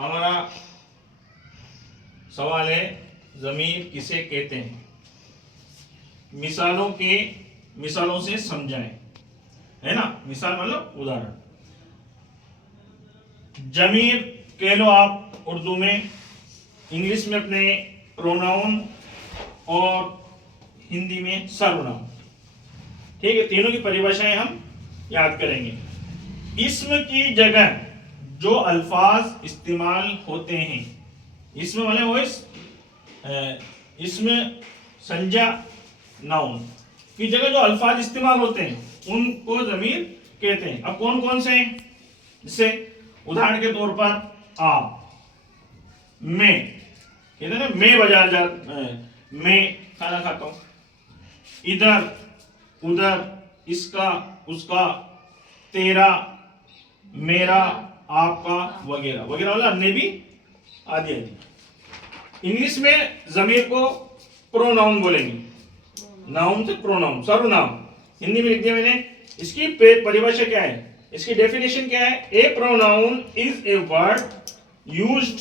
हमारा सवाल है ज़मीर किसे कहते हैं, मिसालों से समझाएं, है ना। मिसाल मतलब उदाहरण। ज़मीर कह लो आप उर्दू में, इंग्लिश में अपने प्रोनाउन और हिंदी में सर्वनाम। ठीक है, तीनों की परिभाषाएं हम याद करेंगे। इस्म की जगह जो अल्फाज इस्तेमाल होते हैं, इसमें वाले वो इसमें संज्ञा नाउन की जगह जो अल्फाज इस्तेमाल होते हैं उनको ज़मीर कहते हैं। अब कौन कौन से हैं? जैसे उदाहरण के तौर पर आप, मैं कहते हैं ना, मैं बाजार जा, मैं खाना खाता हूं, इधर उधर, इसका उसका, तेरा मेरा आपका वगैरह वगैरह वाला अन्य भी आदि आदि। इंग्लिश में जमीर को प्रोनाउन बोलेंगे, नाउन से प्रोनाउन, सर्वनाम। हिंदी में लिख दिया मैंने। इसकी परिभाषा क्या है, इसकी डेफिनेशन क्या है? A pronoun is a word used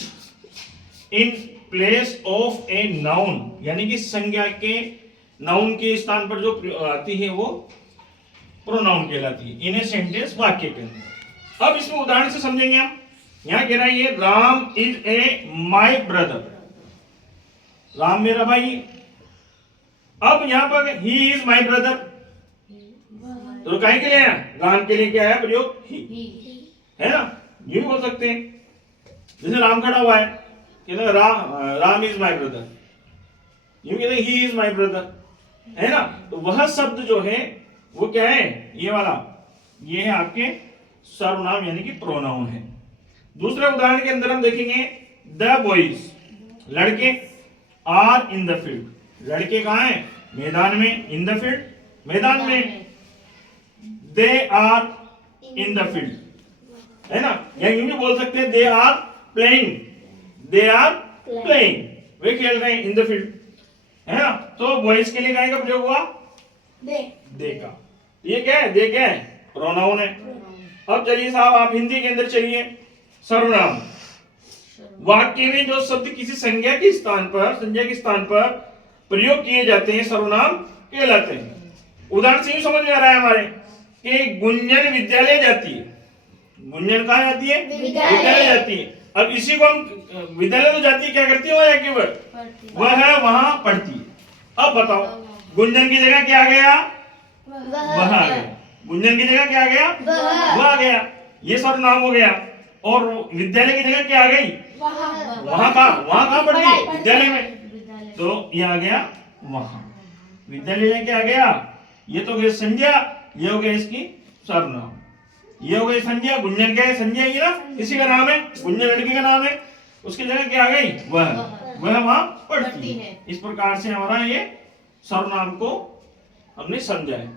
in place of a noun, यानी कि संज्ञा के, नाउन के स्थान पर जो आती है वो प्रोनाउन कहलाती है इन ए सेंटेंस, वाक्य के अंदर। अब इसमें उदाहरण से समझेंगे हम। यहां कह रहा है ये Ram is a my brother, Ram मेरा भाई। अब यहां पर ही इज माय ब्रदर, तो कहीं के लिए है? राम के लिए क्या है प्रयोग? ही, है ना। ये भी बोल सकते हैं, जैसे राम खड़ा हुआ है, कहते हैं राम इज माय ब्रदर, ये कहते हैं ही इज माय ब्रदर, है ना। तो वह शब्द जो है वो क्या है? ये वाला, ये है आपके सर्वनाम यानी कि प्रोनाउन है। दूसरे उदाहरण के अंदर हम देखेंगे द बॉयज, लड़के, आर इन द फील्ड, लड़के कहां है? मैदान में, इन द फील्ड, मैदान में। They are in the field, है ना। या यूं भी बोल सकते हैं they are playing, they are playing, वे खेल रहे हैं इन द फील्ड, है ना। तो बॉयज के लिए क्या का प्रयोग हुआ? दे का। ये क्या है? दे क्या है? प्रोनाउन है। अब चलिए साहब आप हिंदी के अंदर चलिए, सर्वनाम। वाक्य में जो शब्द किसी संज्ञा के स्थान पर प्रयोग किए जाते हैं सर्वनाम कहलाते हैं। उदाहरण से यूं समझ में आ रहा है हमारे कि गुंजन विद्यालय जाती है। गुंजन कहाँ जाती है? विद्यालय जाती है। अब इसी को हम, विद्यालय तो जाती है, क्या करती है वो? या केवल वह है वहां पढ़ती है। अब बताओ, गुंजन की जगह क्या आ गया? वह आ गया। गुंजन की जगह क्या आ गया? वह आ गया। ये सर्वनाम हो गया। और विद्यालय की जगह क्या आ गई? वहां कहाँ पढ़ती है? विद्यालय में, तो ये आ गया वहां। विद्यालय में क्या आ गया? ये तो गई संज्ञा, ये हो गया इसकी सर्वनाम, ये हो गई संज्ञा। गुंजन क्या है? संज्ञा ही ना, किसी का नाम है, गुंजन लड़की का नाम है, उसकी जगह क्या आ गई? वह वहां पढ़ती है। इस प्रकार से हमारा ये सर्वनाम को हमने समझा है।